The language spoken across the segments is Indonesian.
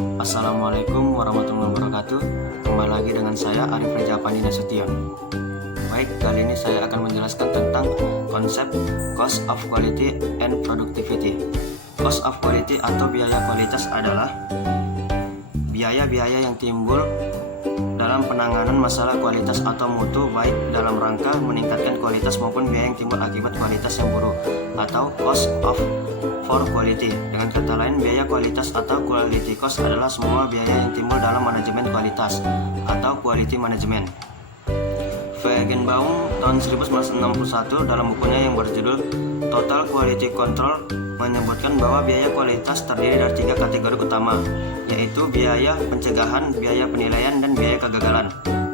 Assalamualaikum warahmatullahi wabarakatuh. Kembali lagi dengan saya Arif Reja Pandi Nasution. Baik, kali ini saya akan menjelaskan tentang konsep cost of quality and productivity. Cost of quality atau biaya kualitas adalah biaya-biaya yang timbul dalam penanganan masalah kualitas atau mutu, baik dalam rangka meningkatkan kualitas maupun biaya yang timbul akibat kualitas yang buruk, atau cost of for quality. Dengan kata lain, biaya kualitas atau quality cost adalah semua biaya yang timbul dalam manajemen kualitas atau quality management. Feigenbaum tahun 1961 dalam bukunya yang berjudul Total Quality Control menyebutkan bahwa biaya kualitas terdiri dari 3 kategori utama, yaitu biaya pencegahan, biaya penilaian, dan biaya kegagalan.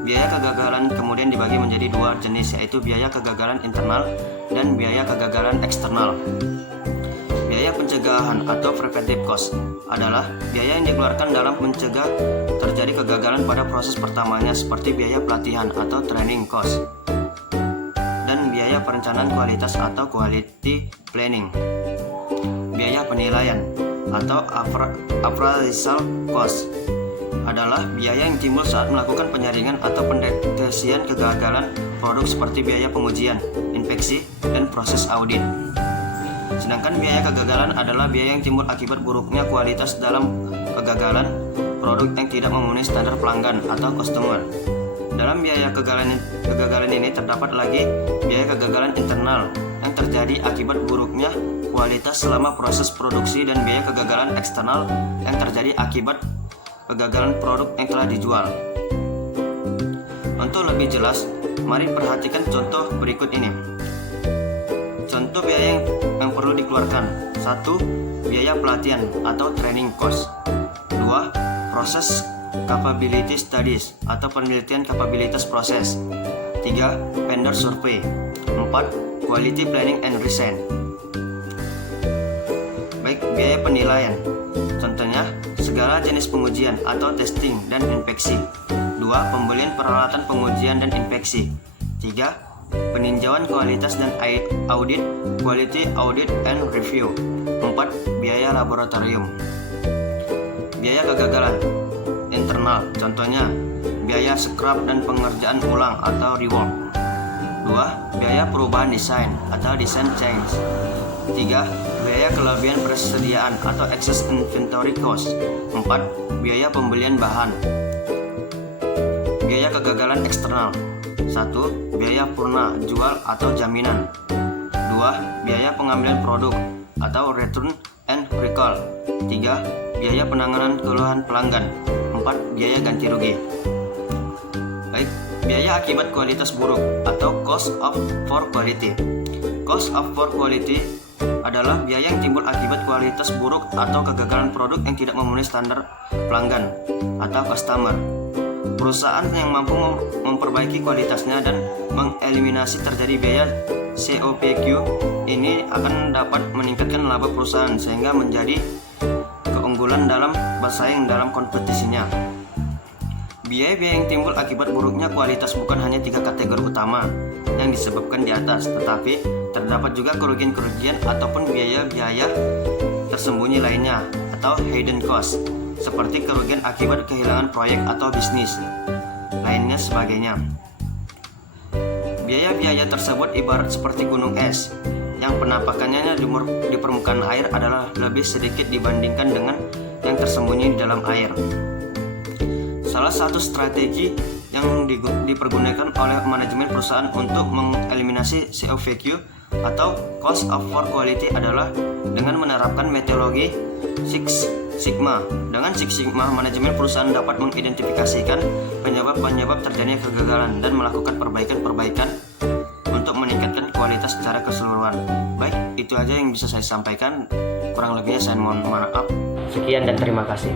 Biaya kegagalan kemudian dibagi menjadi 2 jenis, yaitu biaya kegagalan internal dan biaya kegagalan eksternal. Biaya pencegahan atau preventive cost adalah biaya yang dikeluarkan dalam mencegah terjadi kegagalan pada proses pertamanya, seperti biaya pelatihan atau training cost, dan biaya perencanaan kualitas atau quality planning. Biaya penilaian atau appraisal cost adalah biaya yang timbul saat melakukan penyaringan atau pendeteksian kegagalan produk, seperti biaya pengujian, inspeksi, dan proses audit. Sedangkan biaya kegagalan adalah biaya yang timbul akibat buruknya kualitas dalam kegagalan produk yang tidak memenuhi standar pelanggan atau customer. Dalam biaya kegagalan ini terdapat lagi biaya kegagalan internal yang terjadi akibat buruknya kualitas selama proses produksi, dan biaya kegagalan eksternal yang terjadi akibat kegagalan produk yang telah dijual. Untuk lebih jelas, mari perhatikan contoh berikut ini. Contoh biaya yang perlu dikeluarkan: 1. Biaya pelatihan atau training cost. 2. Proses capability studies atau penelitian kapabilitas proses. 3. Vendor survey. 4. Quality planning and design. Baik, biaya penilaian. Contohnya, segala jenis pengujian atau testing dan inspeksi. 2. Pembelian peralatan pengujian dan inspeksi. 3. Peninjauan kualitas dan audit, quality audit and review. 4. Biaya laboratorium. Biaya kegagalan internal, contohnya biaya scrap dan pengerjaan ulang atau rework. 2. Biaya perubahan desain atau design change. 3. Biaya kelebihan persediaan atau excess inventory cost. 4. Biaya pembelian bahan. Biaya kegagalan eksternal. 1. Biaya purna jual atau jaminan. 2. Biaya pengambilan produk atau return and recall. 3. Biaya penanganan keluhan pelanggan. 4. Biaya ganti rugi. Baik, biaya akibat kualitas buruk atau cost of for quality. Cost of for quality adalah biaya yang timbul akibat kualitas buruk atau kegagalan produk yang tidak memenuhi standar pelanggan atau customer. Perusahaan yang mampu memperbaiki kualitasnya dan mengeliminasi terjadi biaya COPQ ini akan dapat meningkatkan laba perusahaan sehingga menjadi keunggulan dalam bersaing dalam kompetisinya. Biaya-biaya yang timbul akibat buruknya kualitas bukan hanya 3 kategori utama yang disebutkan di atas, tetapi terdapat juga kerugian-kerugian ataupun biaya-biaya tersembunyi lainnya atau hidden cost, seperti kerugian akibat kehilangan proyek atau bisnis lainnya sebagainya. Biaya-biaya tersebut ibarat seperti gunung es yang penampakannya di permukaan air adalah lebih sedikit dibandingkan dengan yang tersembunyi di dalam air. Salah satu strategi yang dipergunakan oleh manajemen perusahaan untuk mengeliminasi COPQ atau cost of for quality adalah dengan menerapkan metodologi Six Sigma. Dengan Six Sigma, manajemen perusahaan dapat mengidentifikasikan penyebab-penyebab terjadinya kegagalan dan melakukan perbaikan-perbaikan untuk meningkatkan kualitas secara keseluruhan. Baik, itu aja yang bisa saya sampaikan. Kurang lebihnya saya mohon maaf. Sekian dan terima kasih.